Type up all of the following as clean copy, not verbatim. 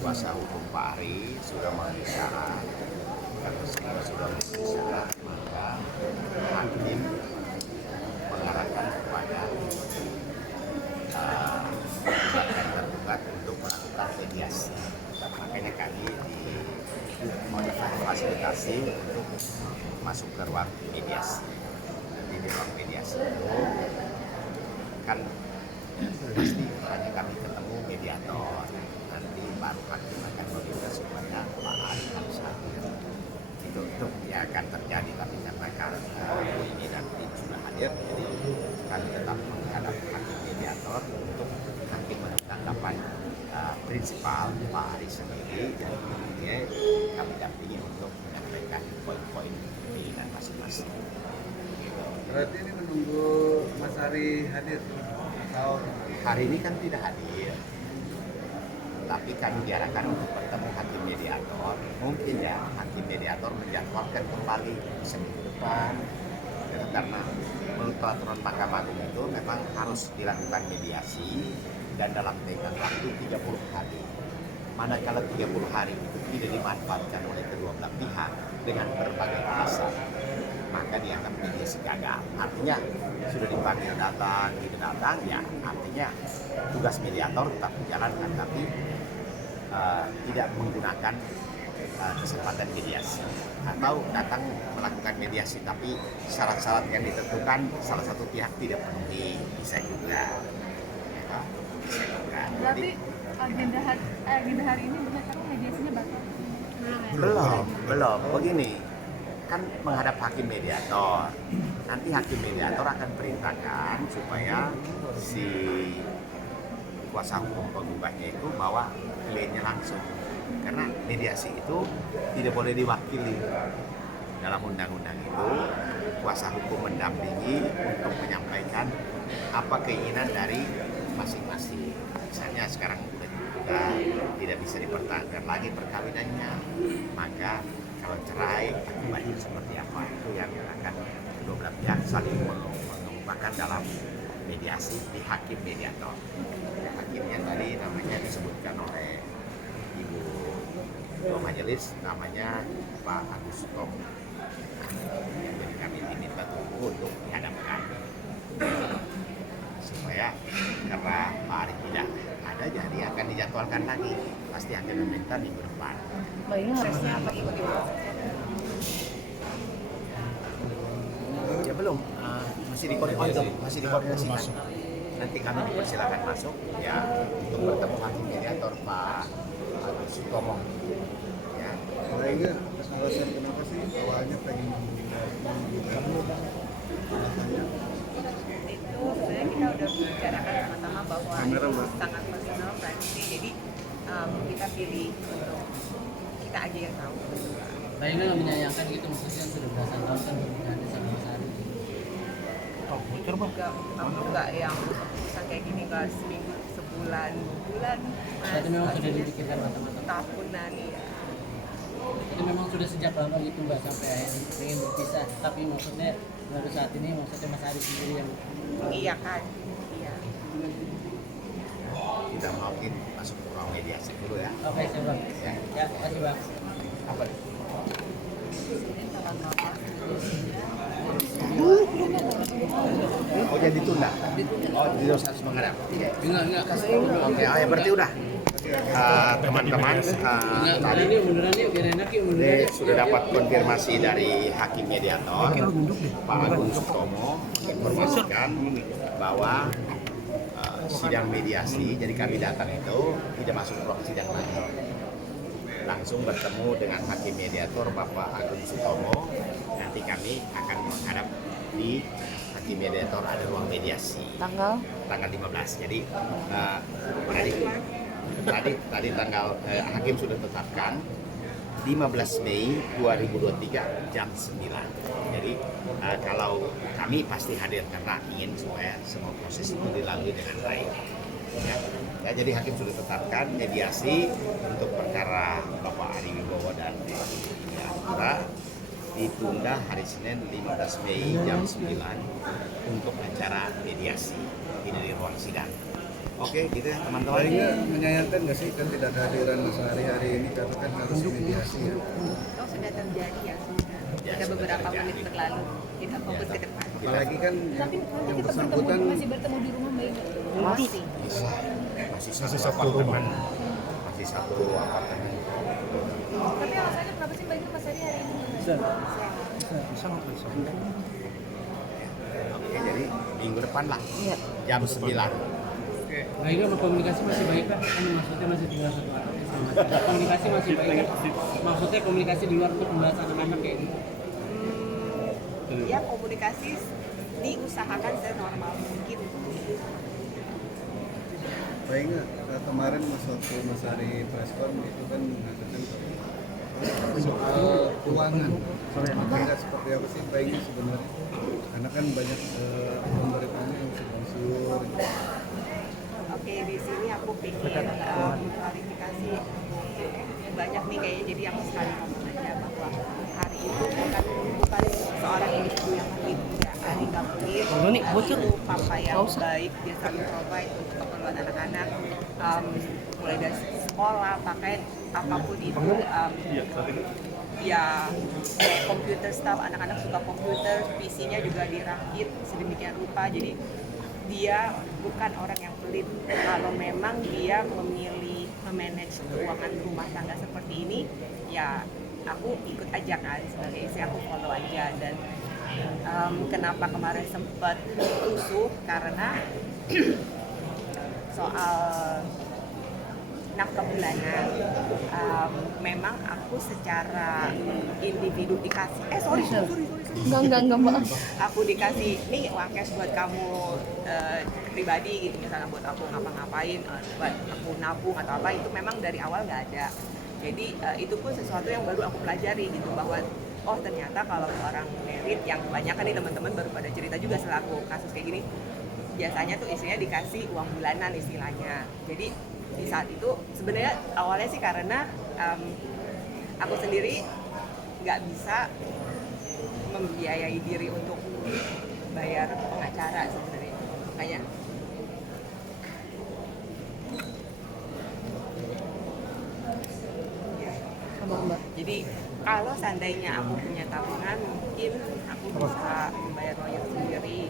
kuasa hukum Pak Ari sudah memenuhi syarat. Karena sudah memenuhi syarat, maka hakim mengarahkan kepada tergugat untuk melakukan mediasi. Makanya kami difasilitasi untuk masuk ke ruang mediasi. Jadi di ruang mediasi itu kan pasti hanya kami ketemu mediator. Nanti baru hakim akan meminta supaya Pak Ari harus hadir. Itu ya akan terjadi, tapi karena ini dan tim sudah hadir, jadi kami tetap menghadap hakim mediator untuk hakim menanggapan prinsipal Pak Ari sendiri, dan kemudian kami dampingi untuk menyampaikan poin-poin pilihan masing-masing. Berarti ini menunggu Mas Ari hadir atau hari ini kan tidak hadir, tapi kami diarahkan untuk bertemu hakim mediator. Mungkin ya hakim mediator menjadwalkan kembali seminggu depan, karena menurut peraturan Mahkamah Agung itu memang harus dilakukan mediasi dan dalam tenggang waktu 30 hari. Manakala 30 hari itu tidak dimanfaatkan oleh kedua belah pihak dengan berbagai alasan, maka dianggap mediasi gagal. Artinya sudah dipanggil datang, ya artinya tugas mediator tetap dijalankan, tapi tidak menggunakan kesempatan mediasi, atau datang melakukan mediasi tapi syarat-syarat yang ditentukan salah satu pihak tidak penuhi, bisa juga. Berarti agenda hari ini benar kan mediasinya batal? Belum. Begini, kan menghadap hakim mediator. Nanti hakim mediator akan perintahkan supaya si kuasa hukum penggugatnya itu bawa kliennya langsung. Karena mediasi itu tidak boleh diwakili. Dalam undang-undang itu, kuasa hukum mendampingi untuk menyampaikan apa keinginan dari masing-masing. Misalnya sekarang sudah tidak bisa dipertahankan lagi perkawinannya, maka kalau cerai akibatnya seperti apa, itu yang akan kedua belah pihak saling mengemukakan dalam mediasi di hakim mediator. Hakimnya tadi namanya disebutkan oleh Ibu Ketua Majelis, namanya Pak Agus Sutomo. Jadi kami diminta tunggu untuk dihadapkan, supaya karena Pak Ari tidak ada, jadi akan dijadwalkan lagi, pasti akan meminta minggu depan. Prosesnya apa Ibu? Ya belum, masih dikoordinasikan. Nanti kami dipersilakan masuk ya untuk bertemu hakim mediator Pak Agus Sutomo. Ya. Kayaknya alasan kenapa sih awalnya pengen alasannya? Itu sebenarnya kita udah bicarakan sama-sama bahwa itu sangat personal, privacy, jadi kita pilih untuk kita aja yang tahu. Mbak Ina nggak menyayangkan gitu, maksudnya sudah belasan tahun kan pernikahannya sama Mas Ari. Enggak yang keputusan kayak gini, nggak seminggu, sebulan, 2 bulan. Berarti memang sudah dipikirkan matang-matang. Tahunan ya. Itu memang sudah sejak lama gitu Mbak, sampai akhirnya pengen berpisah. Tapi maksudnya baru saat ini maksudnya Mas Ari sendiri yang Iya kan? Iya. Kita mau masuk ke ruang mediasi dulu ya. oke sih Bang. Ya, makasih Bang. Apa? Oh jadi ditunda? Oh jadi harus menghadap? Enggak. Oke, ya berarti udah. Teman-teman, tadi Beneran nih, biar enak yuk beneran. ini sudah dapat konfirmasi dari hakim mediator Pak Agus Sutomo menginformasikan bahwa sidang mediasi, jadi kami datang itu tidak masuk ruang sidang lagi, langsung bertemu dengan hakim mediator Bapak Agus Sutomo. Nanti kami akan menghadap di hakim mediator, ada ruang mediasi tanggal 15. Jadi tadi tanggal hakim sudah tetapkan 15 Mei 2023 jam 9. Jadi kalau kami pasti hadir karena ingin supaya semua proses itu dilalui dengan baik. Ya, jadi hakim sudah tetapkan mediasi untuk perkara Bapak Ari Wibowo dan Atura ditunda hari Senin 15 Mei jam 9 untuk acara mediasi ini di ruang sidang. Oke, gitu ya teman-teman. Pak Inge menyayangkan nggak sih kan tidak kehadiran Mas Ari hari ini karena kan harus mediasi ya. Oh, sudah terjadi ya, sudah beberapa menit berlalu. Kita fokus ke depan. Apalagi kan Tapi yang tetap bersangkutan masih bertemu di rumah Mbak Inge. Masih. Masih satu apartemen. Masih satu apartemen. Tapi alasannya kenapa sih Mbak Inge Mas Ari hari ini? Oke, jadi minggu depan lah. Iya. Jam 9. Nah ini sama komunikasi masih baik kan? Kan maksudnya masih tinggal satu atap sama. Komunikasi masih baik kan? Maksudnya komunikasi di luar untuk membahas anak-anak kayak gitu. Ya, komunikasi diusahakan senormal mungkin. Pak Inge kemarin waktu Mas Ari preskon itu kan mengatakan soal keuangan. Makanya seperti apa sih Pak Inge sebenarnya? Karena kan banyak pemberiannya yang simpang siur. Oke, di sini aku pikir klarifikasi banyak nih kayaknya, jadi aku sekali ngomong aja bahwa Ari itu bukan seorang individu yang pelit, ya. Ari nggak pelit. Ari itu papa yang baik, dia selalu provide untuk keperluan anak-anak, mulai dari sekolah, pakaian, apapun itu. Ya, kayak komputer stuff, anak-anak suka komputer, PC-nya juga dirakit sedemikian rupa, jadi dia bukan orang yang pelit. Kalau memang dia memilih memanage keuangan rumah tangga seperti ini, ya aku ikut aja kan sebagai istri, aku follow aja. Dan kenapa kemarin sempat rusuh karena soal nafkah bulanan, memang aku secara individu dikasih sorry. Enggak maaf. Aku dikasih nih uang cash buat kamu pribadi gitu, misalnya buat aku ngapa-ngapain, buat aku nabung atau apa, itu memang dari awal nggak ada. Jadi itu pun sesuatu yang baru aku pelajari gitu, bahwa oh ternyata kalau orang married, yang banyak kan nih teman-teman baru pada cerita juga setelah aku kasus kayak gini, biasanya tuh istrinya dikasih uang bulanan istilahnya. Jadi di saat itu sebenarnya awalnya sih karena aku sendiri nggak bisa membiayai diri untuk bayar pengacara sebenarnya, makanya Mbak. jadi kalau seandainya aku punya tabungan, mungkin aku bisa membayar lawyer sendiri.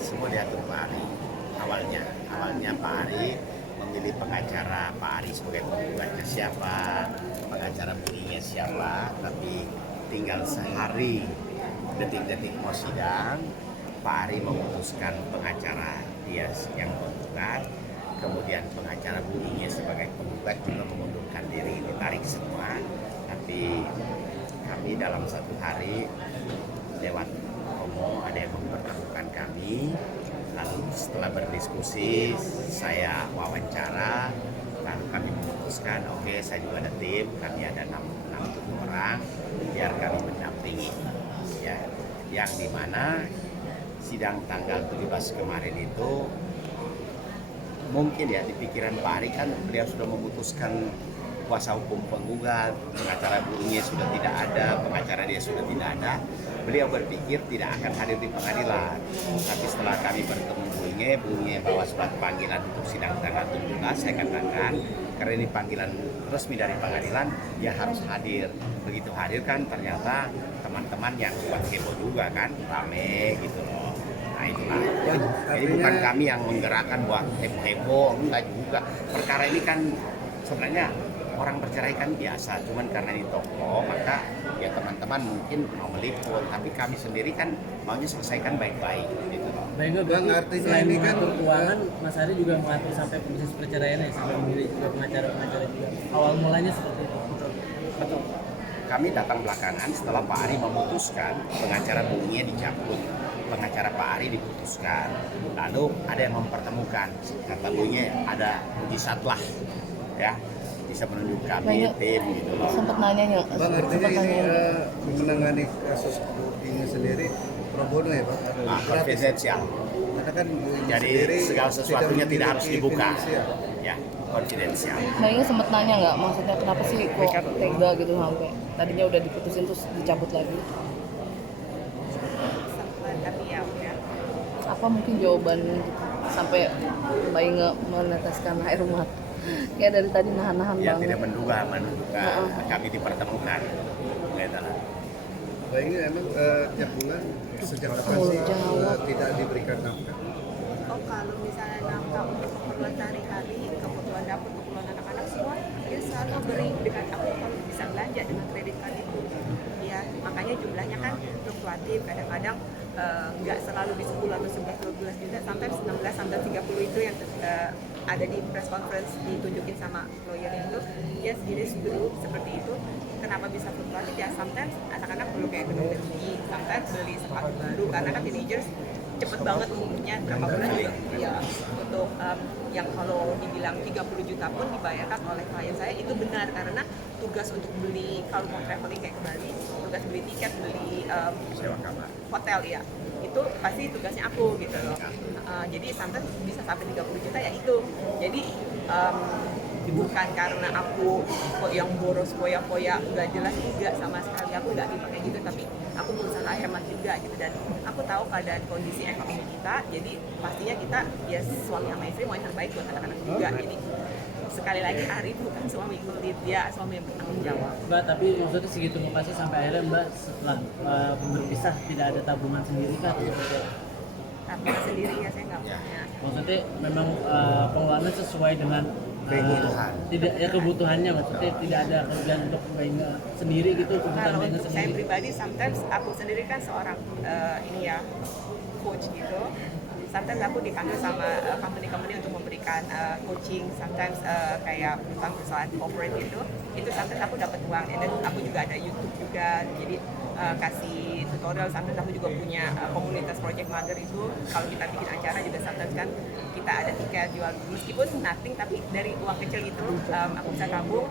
Semua diatur Pak Ari. Awalnya Pak Ari memilih pengacara Pak Ari sebagai penggugatnya siapa, pengacara bunyinya siapa, tapi tinggal sehari detik-detik mau sidang, Pak Ari memutuskan pengacara dia yang penggugat, kemudian pengacara bunyinya sebagai penggugat juga mengundurkan diri, ditarik semua. Tapi kami dalam satu hari lewat Romo ada yang mempertemukan kami. Lalu setelah berdiskusi, saya wawancara, lalu kami memutuskan, oke, saya juga ada tim, kami ada 6 orang, biar kami mendampingi. Ya, yang dimana sidang tanggal 17 kemarin itu, mungkin ya di pikiran Pak Ari kan beliau sudah memutuskan kuasa hukum penggugat, pengacara gurunya sudah tidak ada, pengacara dia sudah tidak ada. Beliau berpikir tidak akan hadir di pengadilan. Tapi setelah kami bertemu Bunge bawa surat panggilan untuk sidang tanggal 17, saya katakan karena ini panggilan resmi dari pengadilan, dia harus hadir. Begitu hadir kan ternyata teman-teman yang buat heboh juga kan, rame gitu loh. Nah itulah. Jadi bukan kami yang menggerakkan buat heboh, enggak juga. Perkara ini kan sebenarnya orang bercerai kan biasa, cuman karena ini toko, maka ya teman-teman mungkin mau meliput, tapi kami sendiri kan maunya selesaikan baik-baik gitu loh. Baik, Bang, artinya selain ini kan mengatur keuangan, Mas Ari juga mengatur sampai proses perceraiannya, sampai memilih juga pengacara-pengacara juga. Awal mulanya seperti itu. Betul. Kami datang belakangan setelah Pak Ari memutuskan pengacara bunyinya dicabut, pengacara Pak Ari diputuskan, lalu ada yang mempertemukan, kata bunyinya ada mujizat lah, ya bisa menunjuk kami tim gitu loh. Sempat nanya Bang, artinya ini menangani kasus ini sendiri pro bono ya Pak? Nah, konfidensial. Karena kan Bu Inge Jadi sendiri segala sesuatunya tidak harus memiliki dibuka, finansial. ya konfidensial. Mbak Inge sempat nanya nggak, maksudnya kenapa sih kok tega gitu sampai tadinya udah diputusin terus dicabut lagi? Sempat, tapi ya udah. Apa apa mungkin jawaban gitu. Sampai Bayi nggak meneteskan air mata. Kayak dari tadi nahan-nahan Ya banget. tidak menduga kami dipertemukan. Gitu lah. Baiknya emang tiap bulan sejak kapan Oh, sih jawab. tidak diberikan nafkah? Oh, kalau misalnya nafkah untuk keperluan sehari-hari, kebutuhan dapur, keperluan anak-anak semua, dia selalu beri dengan aku kalau bisa belanja dengan kredit card itu. Ya, makanya jumlahnya kan fluktuatif, kadang-kadang nggak selalu di 10 atau 11, 12 juta, sampai 19 sampai 30 itu yang ada di press conference ditunjukin sama lawyer itu. Yes, it is true, seperti itu. Kenapa bisa fluktuatif ya? Sometimes anak-anak perlu kayak gedung tinggi, sometimes beli sepatu baru, karena kan teenagers cepet banget umurnya berapa bulan ya untuk yang kalau dibilang 30 juta pun dibayarkan oleh klien saya itu benar karena tugas untuk beli kalau mau traveling kayak ke Bali, tugas beli tiket, beli Sewa kamar. hotel ya itu pasti tugasnya aku gitu loh. Jadi sometimes bisa sampai 30 juta ya itu. Jadi bukan karena aku kok yang boros foya-foya nggak jelas juga sama sekali, aku nggak dipakai gitu, tapi aku berusaha hemat juga gitu dan aku tahu keadaan kondisi ekonomi kita, jadi pastinya kita ya suami sama istri mau yang terbaik buat anak-anak juga. Jadi sekali lagi Ari bukan suami pelit, dia suami yang bertanggung jawab. Mbak, tapi maksudnya segitu mau kasih sampai akhirnya Mbak setelah berpisah tidak ada tabungan sendiri kah? Tapi sendiri ya saya nggak punya. Maksudnya memang pengeluarannya sesuai dengan Kebutuhan. tidak ya kebutuhannya, maksudnya tidak ada kelebihan untuk Mbak Inga sendiri gitu, kebutuhan Kalau Mbak Inga untuk saya sendiri. pribadi, sometimes aku sendiri kan seorang ini ya coach gitu. Sometimes aku dipanggil sama company-company untuk memberikan coaching, sometimes kayak perusahaan corporate gitu. Itu sometimes aku dapat uang, dan aku juga ada YouTube juga, jadi kasih tutorial. Sometimes aku juga punya komunitas Project Mother itu. Kalau kita bikin acara juga sometimes kan kita ada tiket jual, meskipun nothing, tapi dari uang kecil itu aku bisa tabung.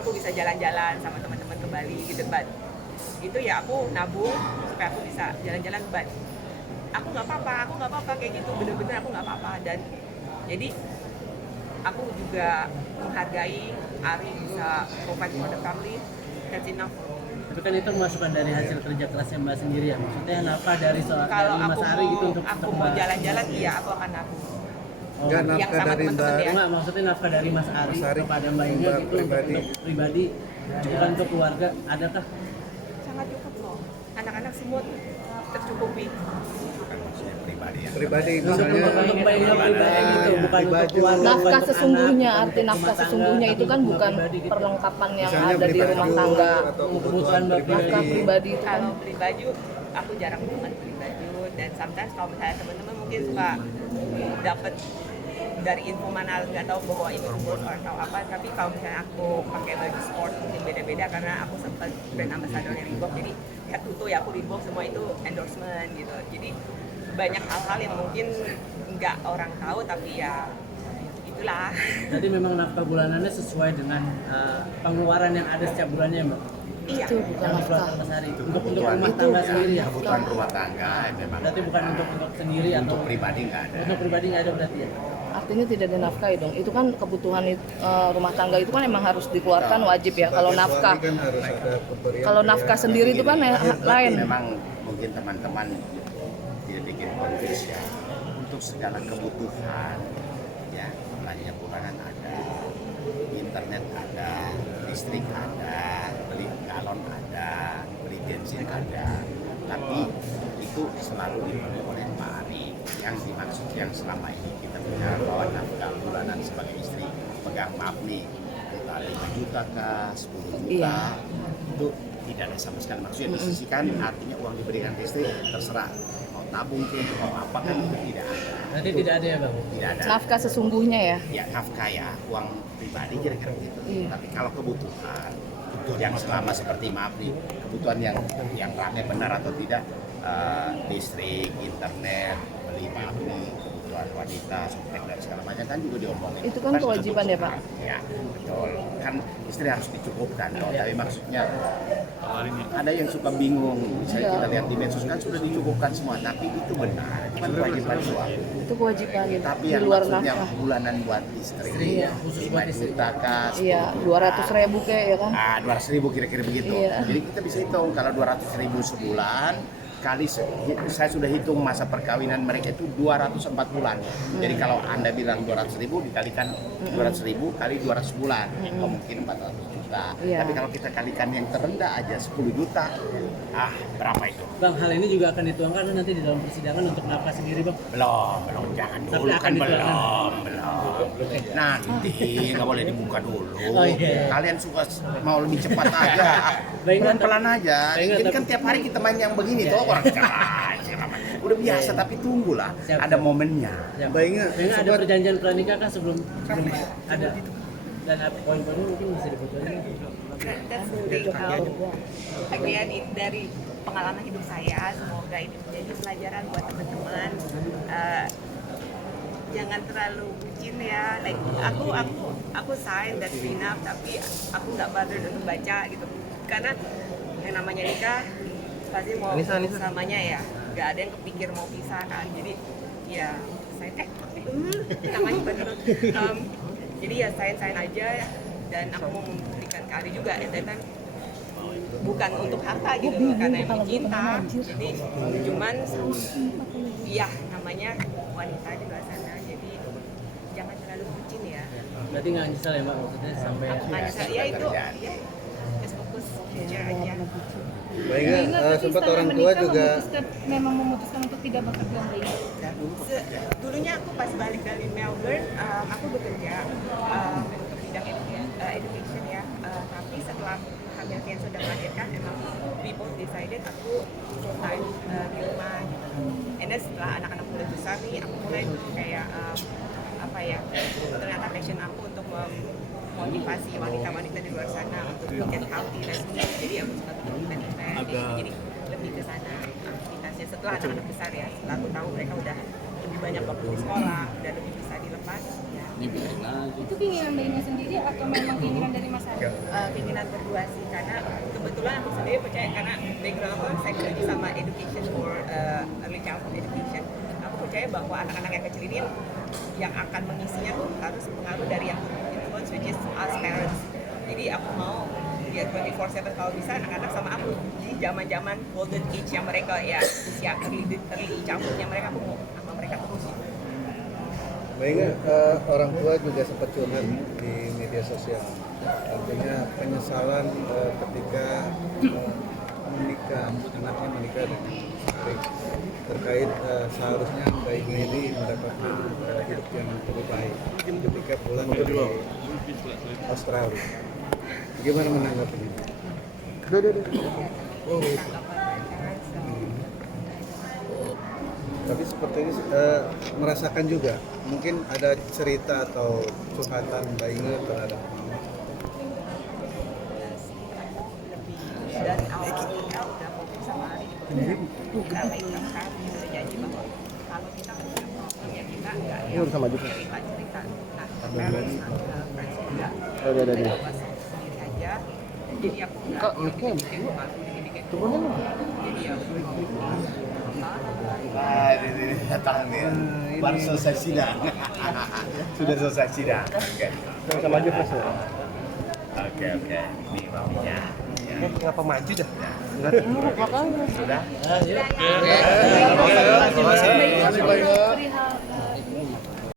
Aku bisa jalan-jalan sama teman-teman ke Bali gitu, but itu ya aku nabung supaya aku bisa jalan-jalan, but aku nggak apa-apa kayak gitu, bener-bener aku nggak apa-apa. Dan jadi aku juga menghargai Ari bisa provide for the family, that's enough. Tapi kan itu masukan dari hasil kerja kerasnya Mbak sendiri ya, maksudnya nafkah dari Kalau dari aku Mas Ari gitu untuk aku untuk mau Mbak. jalan-jalan, iya aku akan nabung. Oh, Enggak, yang nafkah sama dari teman-teman Mbak ya. enggak, maksudnya nafkah dari Mas Ari Mas Ari kepada Mbak Inga Mbak gitu pribadi. untuk pribadi, bukan untuk keluarga, adakah? Sangat cukup loh, anak-anak semua tercukupi. Bukan maksudnya pribadi ya. Pribadi Untuk misalnya Mbak Inga pribadi gitu, ya. bukan untuk Pribadi. keluarga. Nafkah bukan untuk sesungguhnya, anak, arti bukan untuk nafkah rumah tangga, sesungguhnya itu tapi kan untuk bukan pribadi gitu. perlengkapan yang misalnya ada beli di rumah baju tangga. atau Kebutuhan kebutuhan Mbak pribadi. Nafkah pribadi itu kan Kalau beli baju, aku jarang banget beli baju, dan sometimes kalau misalnya teman-teman mungkin suka dapat dari info mana nggak tahu bahwa itu Reebok atau apa, tapi kalau misalnya aku pakai baju sport mungkin beda-beda karena aku sempat brand ambassadornya Reebok, jadi head to toe ya aku Reebok semua itu endorsement gitu. Jadi banyak hal-hal yang mungkin nggak orang tahu, tapi ya itulah. Jadi memang nafkah bulanannya sesuai dengan pengeluaran yang ada setiap bulannya Mbak. Iya. itu bukan Yang nafkah. dikeluarkan Mas Ari untuk Kebutuhan rumah itu tangga sendiri ya. Kebutuhan rumah tangga memang. Berarti bukan untuk sendiri atau Untuk pribadi nggak ada. untuk pribadi nggak ada berarti ya. Artinya tidak dinafkahi dong. Itu kan kebutuhan rumah tangga itu kan emang harus dikeluarkan wajib ya. Kalau Sebagai nafkah, suami kan harus ada pemberian kalau kayak nafkah sendiri itu kan ya lain. Memang mungkin teman-teman tidak bikin confuse ya. Untuk segala kebutuhan ya, belanja bulanan ada, internet ada, listrik ada, beli galon ada, beli bensin ada. Tapi itu selalu dipenuhi oleh Pak Ari. Yang dimaksud yang selama ini kita bicara bahwa nafkah bulanan sebagai istri pegang maaf nih, entah 5 juta kah, 10 juta, Iya. itu tidak ada sama sekali maksudnya disisihkan, artinya uang diberikan ke istri terserah mau tabung ke mau apa kan itu tidak ada. Berarti Itu tidak ada ya Bang. tidak ada. Nafkah sesungguhnya ya. Ya nafkah ya, uang pribadi kira-kira begitu. Iya. Tapi kalau kebutuhan yang selama seperti maaf nih, kebutuhan yang rame benar atau tidak, listrik, internet, beli maaf nih, kebutuhan wanita, softtek dan segala macam kan juga diomongin. Itu kan kewajiban ya, Pak? Ya betul. Kan istri harus dicukupkan. Tapi maksudnya ada yang suka bingung. Misalnya Iya. kita lihat di medsos kan sudah dicukupkan semua, tapi itu benar. Itu kan kewajiban suami. Itu kewajiban gitu. Tapi Di yang luar maksudnya nafkah. bulanan buat istri, Iya, khusus buat 5 istri. juta kah, 10 Iya, juta. 200.000 kayak ya kan. 200.000 kira-kira begitu. Iya. Jadi kita bisa hitung kalau 200.000 sebulan saya sudah hitung masa perkawinan mereka itu 204 bulan. Jadi kalau Anda bilang 200.000 dikalikan 200.000 kali 200 bulan, mungkin 400 juta. Iya. Tapi kalau kita kalikan yang terendah aja 10 juta, berapa itu? Bang, hal ini juga akan dituangkan nanti di dalam persidangan untuk nafkah sendiri, Bang. Belum, jangan dulu Tapi akan kan dituangkan. belum. Nanti nggak boleh dibuka dulu. Oh, iya. Kalian suka mau lebih cepat aja, Baik, pelan aja. baik, Jadi tapi- kan tiap hari kita main yang begini tuh orang cepat. Udah biasa, tapi tunggulah Siap, ada siap. momennya. Ya. Mbak Inge, Ada sempat perjanjian pranikah kan sebelum ada. Dan poin-poinnya mungkin bisa dibocorin. That's the thing. Again, dari pengalaman hidup saya, semoga ini menjadi pelajaran buat teman-teman. Jangan terlalu bucin ya. Like aku sign dan prenup, tapi aku nggak bother untuk baca gitu. Karena yang namanya nikah pasti mau selamanya ya. Nggak ada yang kepikir mau pisah kan. Jadi ya sign namanya bener. Jadi ya sign aja ya. Dan aku mau memberikan ke Ari juga ya, dan bukan untuk harta gitu loh, karena emang cinta. Jadi cuman ya namanya wanita di luar sana, jadi jangan terlalu bucin ya. Berarti nggak nyesal ya, Mbak, maksudnya sampai Makanya ya itu ya just fokus belajar aja. Mbak Inge, sempat orang tua juga memang memutuskan untuk tidak bekerja lagi. Dulunya aku pas balik dari Melbourne, aku bekerja untuk bidang education ya. Tapi setelah hamil yang sudah melahirkan, emang we both decided aku full time di rumah. And then setelah anak-anak mulai besar nih, aku mulai kayak ternyata passion aku untuk memotivasi wanita-wanita di luar sana untuk get healthy lifestyle. Jadi aku suka bikin event-event, jadi lebih ke sana aktivitasnya setelah anak-anak besar ya. Setelah aku tahu mereka udah lebih banyak waktu di sekolah, udah lebih bisa dilepas ya. Itu keinginan Mbak Inge sendiri atau memang keinginan dari Mas Ari? Keinginan berdua sih, karena kebetulan aku sendiri percaya karena background aku psychology sama education for early childhood education. Aku percaya bahwa anak-anak yang kecil ini yang akan mengisinya tuh harus pengaruh dari yang influence, which is us parents. Jadi aku mau ya 24/7 kalau bisa anak-anak sama aku di zaman-zaman golden age yang mereka ya usia early childhoodnya mereka, aku mau sama mereka terus. Mbak Inge, orang tua juga sempat curhat di media sosial. Artinya penyesalan ketika anaknya menikah dengan istri, terkait seharusnya Mbak Inge ini mendapatkan hidup yang lebih baik ketika pulang dari Australia. Gimana menanggapinya? Tapi sepertinya merasakan juga, mungkin ada cerita atau curhatan Mbak Inge terhadap mama. Dari awal kita udah fokus sama Ari kita baikkan kan, kita udah janji bahwa kalau kita punya problem ya kita nggak cerita. Nah, parents, friends juga kita bahas sendiri aja. Jadi aku nggak bikin aku dikit-dikit. Jadi aku Ini datang nih, baru selesai sidang. Sudah selesai sidang. Oke. Sama aja Mas. Oke. Ini maunya. Ya. Kenapa maju dah? Sudah? Perihal